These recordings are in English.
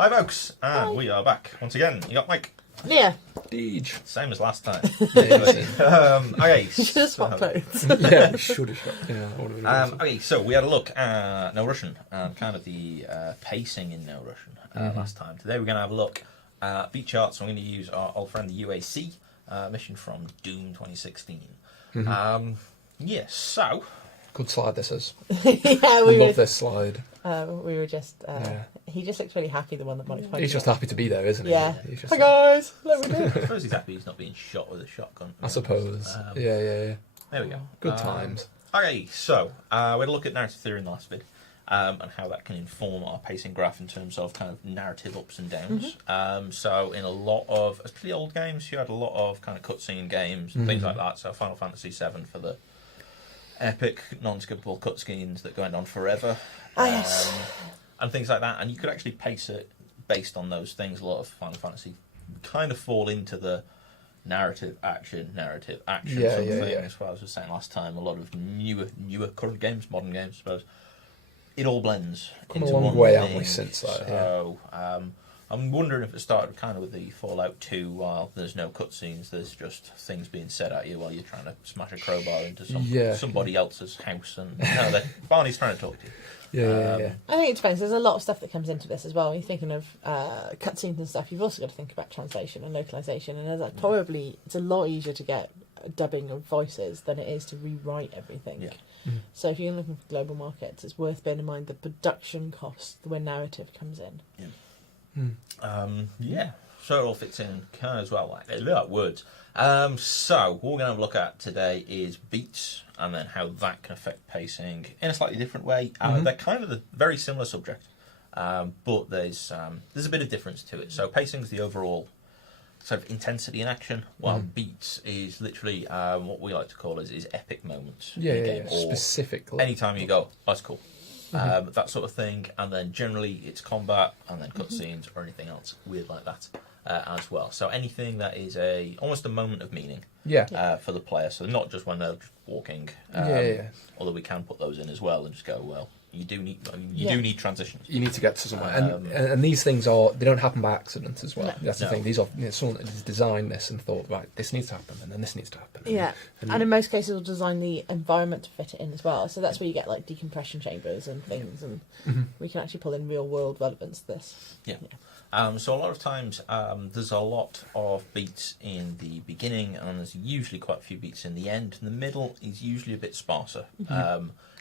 Hi folks, and we are back once again. You got Mike? Yeah. Deej. Same as last time. Okay. Just swap clothes. Yeah, should have. Yeah, okay, so we had a look at No Russian and kind of the pacing in No Russian last time. Today we're going to have a look at beat charts. So I'm going to use our old friend the UAC mission from Doom 2016. Yes, so good slide this is. Yeah, we love this slide. We were just. He just looks really happy. The one that Mike's He's just happy to be there, isn't he? Yeah. He's just Hi guys, let me do. I suppose he's happy he's not being shot with a shotgun. I suppose. Yeah. There we go. Good times. Okay, so we had a look at narrative theory in the last vid, and how that can inform our pacing graph in terms of kind of narrative ups and downs. So in a lot of, especially old games, you had a lot of kind of cutscene games and things like that. So Final Fantasy VII for the epic, non-skippable cutscenes that go on forever. Yes. And things like that. And you could actually pace it based on those things. A lot of Final Fantasy kind of fall into the narrative action sort of thing. As what I was saying last time, a lot of newer current games, modern games, I suppose, it all blends Come into a long one way, thing. haven't we, since that? So I'm wondering if it started kind of with the Fallout 2, while there's no cutscenes, there's just things being said at you while you're trying to smash a crowbar into somebody else's house, and Barney's trying to talk to you. Yeah. I think it depends. There's a lot of stuff that comes into this as well. When you're thinking of cutscenes and stuff, you've also got to think about translation and localization. And there's probably it's a lot easier to get dubbing of voices than it is to rewrite everything. Yeah. So if you're looking for global markets, it's worth bearing in mind the production cost when narrative comes in. So it all fits in kind of as well. Like, they look like words. So what we're going to have a look at today is beats, and then how that can affect pacing in a slightly different way. They're kind of a very similar subject, but there's a bit of difference to it. So pacing is the overall sort of intensity in action, while beats is literally what we like to call is epic moments in the game. Or specifically. anytime you go, that's cool. That sort of thing, and then generally it's combat, and then cutscenes or anything else weird like that as well. So anything that is almost a moment of meaning for the player. So not just when they're just walking, although we can put those in as well and just go, well, you do need transitions. You need to get to somewhere, and these things they don't happen by accident as well. No. That's the thing. These are someone has designed this and thought, right, this needs to happen, and then this needs to happen. And in most cases, we'll design the environment to fit it in as well. So that's where you get like decompression chambers and things, and we can actually pull in real world relevance to this. So a lot of times there's a lot of beats in the beginning, and there's usually quite a few beats in the end. And the middle is usually a bit sparser.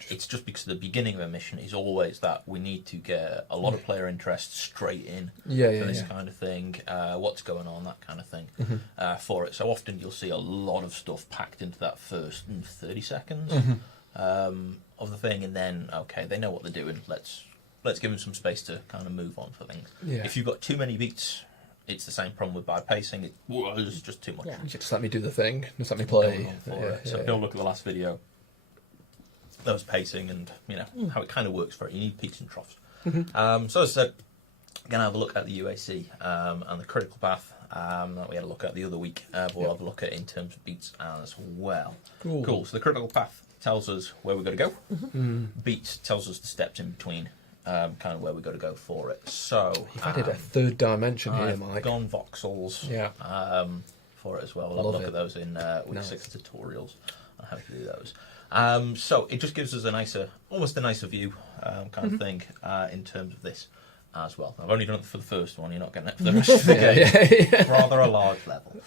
It's just because the beginning of a mission is always that we need to get a lot of player interest straight in for this kind of thing, what's going on, that kind of thing for it. So often you'll see a lot of stuff packed into that first 30 seconds of the thing, and then, okay, they know what they're doing, let's give them some space to kind of move on for things. If you've got too many beats, it's the same problem with bad pacing. It's just too much. Just let me do the thing. Just let me play. So go look at the last video. That was pacing, and how it kind of works for it. You need peaks and troughs. So as I said, going to have a look at the UAC and the critical path that we had a look at the other week. But we'll have a look at in terms of beats as well. Cool. So the critical path tells us where we've got to go. Beats tells us the steps in between. Kind of where we got to go for it. So you've added a third dimension here, Mike. I've gone voxels for it as well. We'll have a look at those in week 6 tutorials on how to do those. So it just gives us almost a nicer view kind of thing in terms of this as well. I've only done it for the first one. You're not getting it for the rest of the game. It's rather a large level,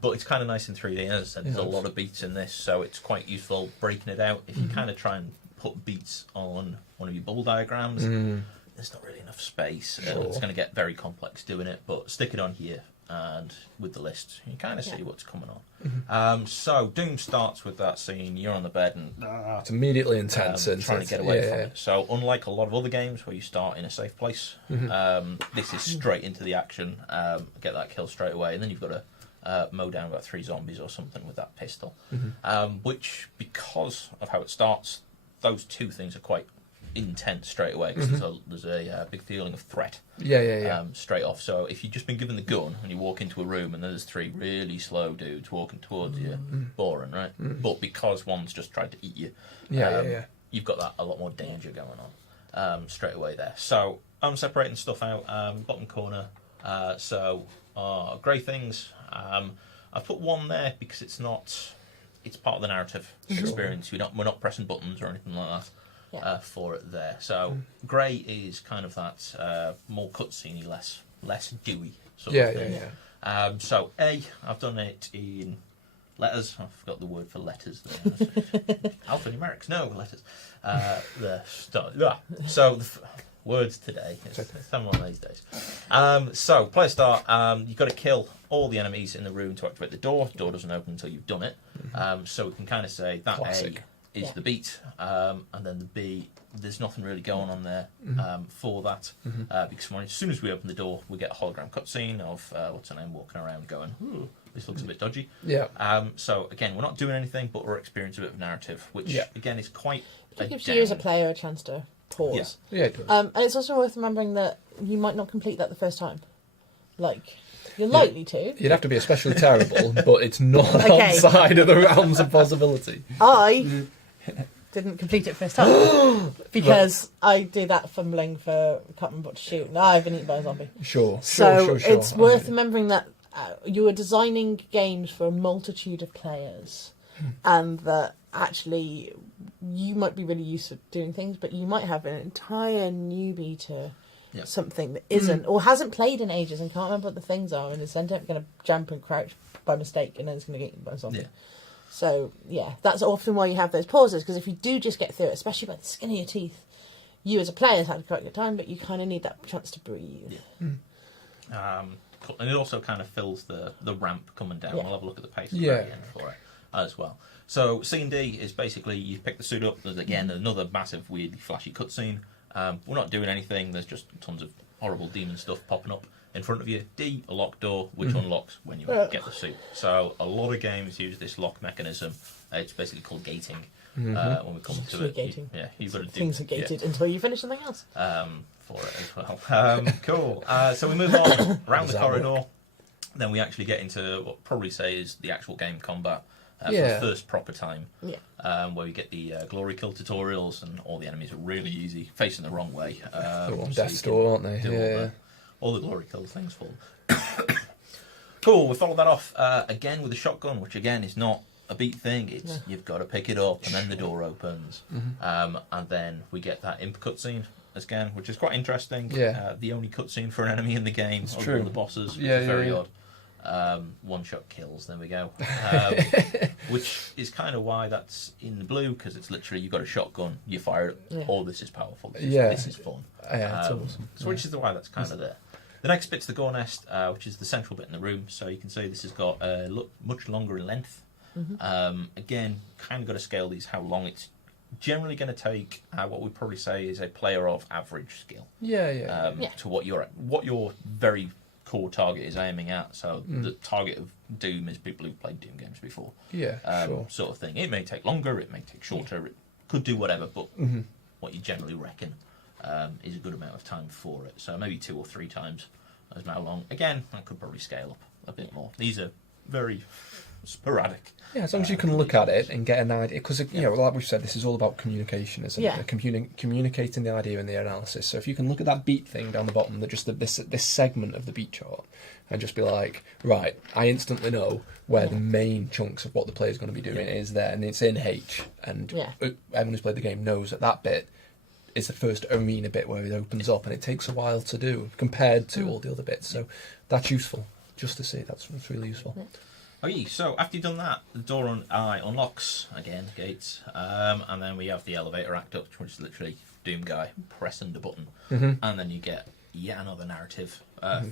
but it's kind of nice in 3D. As I said, there's a lot of beats in this, so it's quite useful breaking it out. If you kind of try and put beats on one of your bubble diagrams, there's not really enough space. It's going to get very complex doing it, but stick it on here, and with the list you kind of see what's coming on. So Doom starts with that scene. You're on the bed and it's immediately intense and trying to get away from it. So unlike a lot of other games where you start in a safe place, this is straight into the action, get that kill straight away, and then you've got to mow down about 3 zombies or something with that pistol, which, because of how it starts, those two things are quite intense straight away, because there's a big feeling of threat straight off. So if you've just been given the gun and you walk into a room and there's 3 really slow dudes walking towards you, boring, right? But because one's just tried to eat you, you've got that a lot more danger going on straight away there. So I'm separating stuff out. Bottom corner. Grey things. I've put one there because it's not. It's part of the narrative experience. We're not pressing buttons or anything like that for it there. So grey is kind of that more cutscene-y, less dewy sort of thing. So I've done it in letters. I forgot the word for letters there. Alphanumerics, no letters. So words today. It's some one of these days. So player start. You've got to kill all the enemies in the room to activate the door. The door doesn't open until you've done it. So we can kind of say that Classic. A is the beat, and then the B. There's nothing really going on there for that because as soon as we open the door, we get a hologram cutscene of what's her name walking around going, "Ooh, this looks a bit dodgy." Yeah. So again, we're not doing anything, but we're experiencing a bit of narrative, which again is quite. It gives you as a player a chance to pause. Yeah, it does. And it's also worth remembering that you might not complete that the first time. Like, you're likely to. You'd have to be especially terrible, but it's not outside of the realms of possibility. I didn't complete it first time because I do that fumbling for I can't remember what to shoot. No, I've been eaten by a zombie. Sure. It's worth remembering that you are designing games for a multitude of players, and that actually you might be really used to doing things, but you might have an entire newbie to something that isn't or hasn't played in ages and can't remember what the things are, and is then going to jump and crouch by mistake, and then it's going to get eaten by a zombie. Yeah. So, that's often why you have those pauses, because if you do just get through it, especially by the skin of your teeth, you as a player have had to correct your time, but you kind of need that chance to breathe. Yeah. Cool. And it also kind of fills the ramp coming down. We'll have a look at the pace for it as well. So, scene D is basically you pick the suit up. There's, again, another massive, weirdly flashy cutscene. We're not doing anything. There's just tons of horrible demon stuff popping up in front of you. D, a locked door, which unlocks when you get the suit. So a lot of games use this lock mechanism. It's basically called gating. When we come to it, gating. You've got to do things are gated until you finish something else. For it as well. Cool. So we move on around the corridor. Then we actually get into what probably say is the actual game combat. For the first proper time, where we get the glory kill tutorials, and all the enemies are really easy, facing the wrong way. They're on death's door, aren't they? All the glory kill things fall. Cool, we followed that off again with a shotgun, which again is not a beat thing. It's you've got to pick it up, and then the door opens, and then we get that imp cutscene again, which is quite interesting. The only cutscene for an enemy in the game, it's other true. than the bosses, which is very odd. One shot kills, there we go. Which is kind of why that's in the blue, because it's literally you've got a shotgun, you fire it, this is powerful, this is fun. It's awesome. So which is why that's kind of there. The next bit's the gore nest, which is the central bit in the room, so you can see this has got much longer in length. Again, kind of got to scale these how long it's generally going to take. What we'd probably say is a player of average skill. To what your very core target is aiming at. So the target of Doom is people who've played Doom games before. Sort of thing. It may take longer, it may take shorter, it could do whatever, but what you generally reckon is a good amount of time for it. So maybe 2 or 3 times as how long. Again, that could probably scale up a bit more. These are very sporadic. As long as you can look at it and get an idea, because like we've said, this is all about communication, isn't it? Communicating the idea and the analysis. So if you can look at that beat thing down the bottom, this segment of the beat chart, and just be like, right, I instantly know where the main chunks of what the player's going to be doing is there, and it's in H, and everyone who's played the game knows that bit is the first arena bit where it opens up, and it takes a while to do compared to all the other bits. So that's useful, just to see. That's really useful. Okay, so after you've done that, the door on I unlocks, again, gates, and then we have the elevator act up, which is literally Doom guy pressing the button, and then you get yet another narrative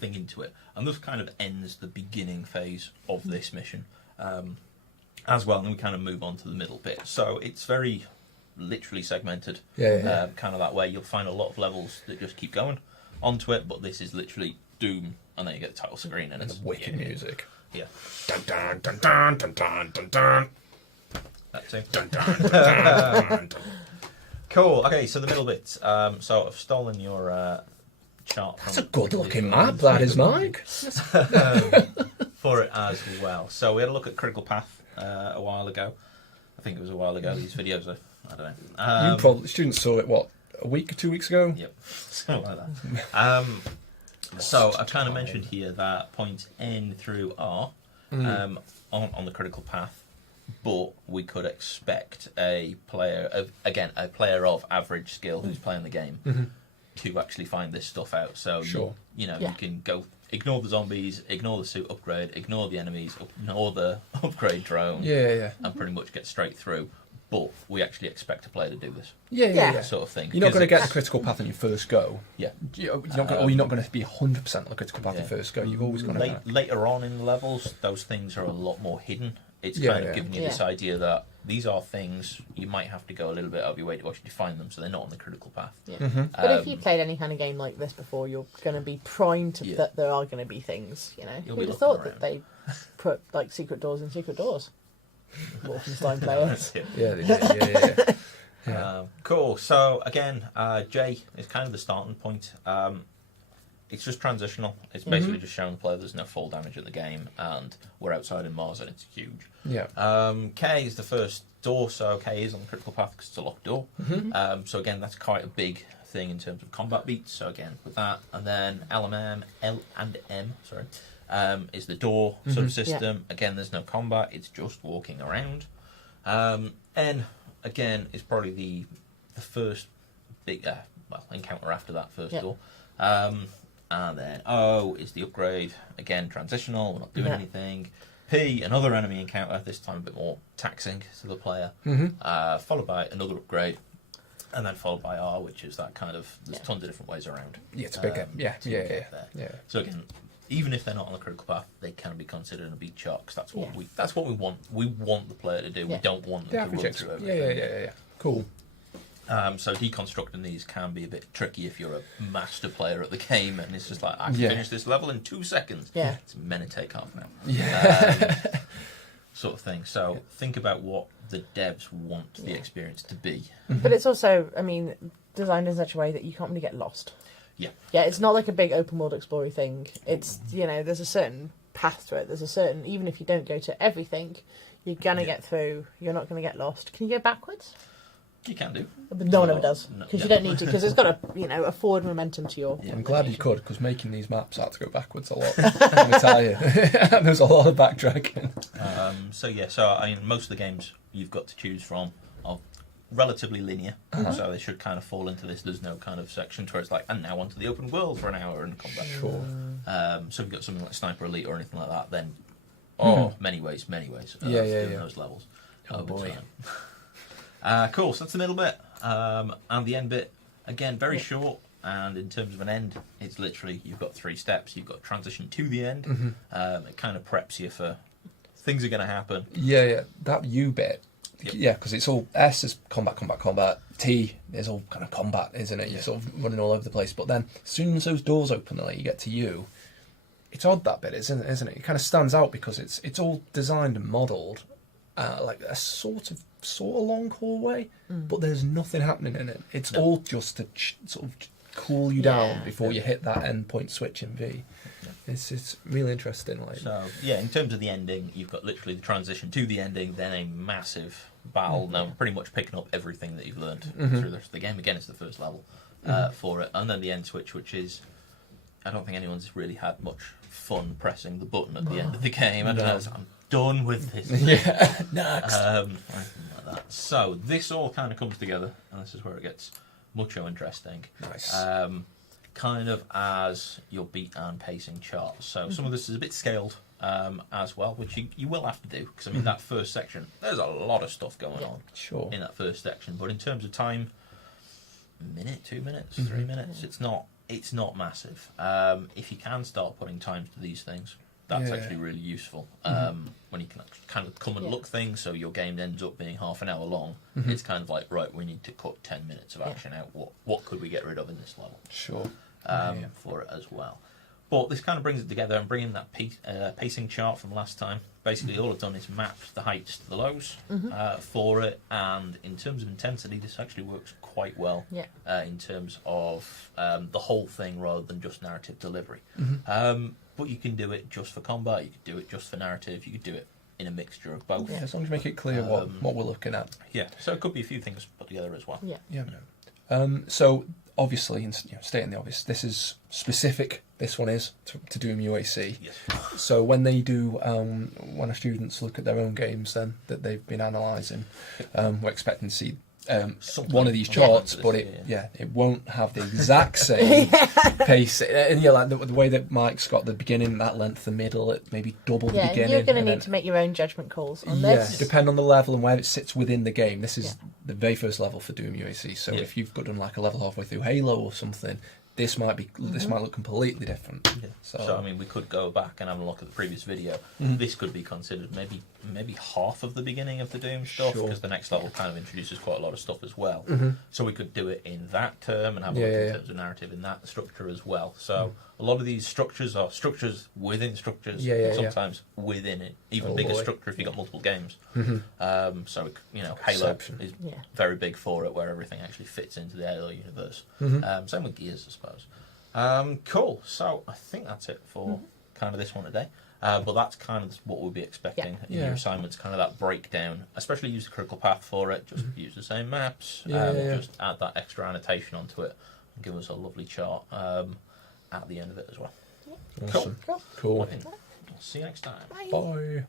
thing into it. And this kind of ends the beginning phase of this mission as well, and then we kind of move on to the middle bit. So it's very literally segmented, kind of that way. You'll find a lot of levels that just keep going onto it, but this is literally Doom, and then you get the title screen, and it's wicked music. Yeah. Dun dun dun dun dun dun dun dun. That too. Dun dun dun dun dun. Cool. Okay, so the middle bit. So I've stolen your chart. That's a good-looking map, that is, Mike. For it as well. So we had a look at Critical Path a while ago. I think it was a while ago. These videos are, I don't know. Students saw it, a week, 2 weeks ago. Yep, something like that. So I kind of mentioned here that points N through R on the critical path, but we could expect a player of average skill who's playing the game to actually find this stuff out. So you can go ignore the zombies, ignore the suit upgrade, ignore the enemies, ignore the upgrade drone, and pretty much get straight through. But we actually expect a player to do this. Yeah. Sort of thing. You're not going to get the critical path on your first go. Yeah. You're not going to be 100% on the critical path on your first go. You've always got to... Later on in the levels, those things are a lot more hidden. It's kind of giving you this idea that these are things you might have to go a little bit out of your way to actually find them, so they're not on the critical path. Yeah. But if you played any kind of game like this before, you're going to be primed to that there are going to be things, You'll Who'd have thought that they put, like, secret doors in secret doors? Wolfenstein players. Cool. So again, J is kind of the starting point. It's just transitional. It's basically just showing the player there's no fall damage in the game, and we're outside in Mars, and it's huge. K is the first door, so K is on the critical path because it's a locked door. So again, that's quite a big thing in terms of combat beats. So again, with that, and then L and M, is the door sort of system. Again, there's no combat, it's just walking around. N, again, is probably the first big encounter after that first door. And then O is the upgrade. Again, transitional, we're not doing anything. P, another enemy encounter, this time a bit more taxing to the player. Followed by another upgrade. And then followed by R, which is that kind of, there's tons of different ways around. Yeah, it's bigger. So again, even if they're not on the critical path, they can be considered a beat chart, because that's what we want. We want the player to do. We don't want them to run through everything. Yeah. Cool. So deconstructing these can be a bit tricky if you're a master player at the game, and it's just like, I can finish this level in 2 seconds. It's meant to take half an hour. Sort of thing. So think about what the devs want the experience to be. But it's also, designed in such a way that you can't really get lost. Yeah, it's not like a big open world exploring thing. It's, there's a certain path to it. There's a certain, even if you don't go to everything, you're going to get through. You're not going to get lost. Can you go backwards? You can do. But no one ever does. Because you don't need to, because it's got a forward momentum to your... I'm glad you could, because making these maps had to go backwards a lot. I'm going to tell you. There's a lot of backtracking. Most of the games you've got to choose from are relatively linear, so they should kind of fall into this. There's no kind of section where it's like, and now onto the open world for an hour and combat. Sure. So if you've got something like Sniper Elite or anything like that, then many ways of doing those levels. Oh boy. Cool, so that's the middle bit. And the end bit, again, very short. And in terms of an end, it's literally, you've got 3 steps. You've got transition to the end. It kind of preps you for things are going to happen. That U bit. Because it's all S is combat. T is all kind of combat, isn't it? You're sort of running all over the place. But then, as soon as those doors open and you get to U, it's odd, that bit, isn't it? It kind of stands out because it's all designed and modelled like a sort of long hallway, but there's nothing happening in it. It's all just to sort of cool you down before you hit that endpoint switch in V. It's really interesting. In terms of the ending, you've got literally the transition to the ending, then a massive battle. Now, pretty much picking up everything that you've learned through the rest of the game. Again, it's the first level for it, and then the end switch, which is, I don't think anyone's really had much fun pressing the button at the end of the game. I don't know. I'm done with this. Next. Like that. So this all kind of comes together, and this is where it gets much more interesting. Nice. Kind of as your beat and pacing chart. So some of this is a bit scaled as well, which you will have to do, because that first section, there's a lot of stuff going on in that first section. But in terms of time, minute, 2 minutes, 3 minutes, it's not massive. If you can start putting times to these things, that's actually really useful. When you can kind of come and look things, so your game ends up being half an hour long, it's kind of like, right, we need to cut 10 minutes of action out. What could we get rid of in this level? Sure. For it as well. But this kind of brings it together and bringing that pacing chart from last time. Basically, all I've done is mapped the heights to the lows for it, and in terms of intensity, this actually works quite well in terms of the whole thing rather than just narrative delivery. But you can do it just for combat, you could do it just for narrative, you could do it in a mixture of both. As long as you make it clear what we're looking at. So it could be a few things put together as well. So obviously, stating the obvious, this is specific. This one is to Doom UAC. Yes. So when they do, when our students look at their own games, then that they've been analysing, we're expecting to see one of these charts, but it won't have the exact same pace. And like the way that Mike's got the beginning, that length, the middle, it maybe double the beginning. You're going to need to make your own judgment calls on this. Yeah, depend on the level and where it sits within the game. This is the very first level for Doom UAC. So if you've done like a level halfway through Halo or something, this might look completely different. Yeah. So I mean, we could go back and have a look at the previous video. This could be considered maybe half of the beginning of the Doom stuff, because the next level kind of introduces quite a lot of stuff as well. So we could do it in that term and have a look in terms of narrative in that structure as well. So a lot of these structures are structures within structures, sometimes within it, even bigger structure if you've got multiple games. So Halo is very big for it, where everything actually fits into the Halo universe. Same with Gears, I suppose. Cool. So I think that's it for kind of this one today. But that's kind of what we'll be expecting in your assignments, kind of that breakdown. Especially use the critical path for it. Just use the same maps. Just add that extra annotation onto it and give us a lovely chart at the end of it as well. Awesome. Cool. I'll see you next time. Bye. Bye.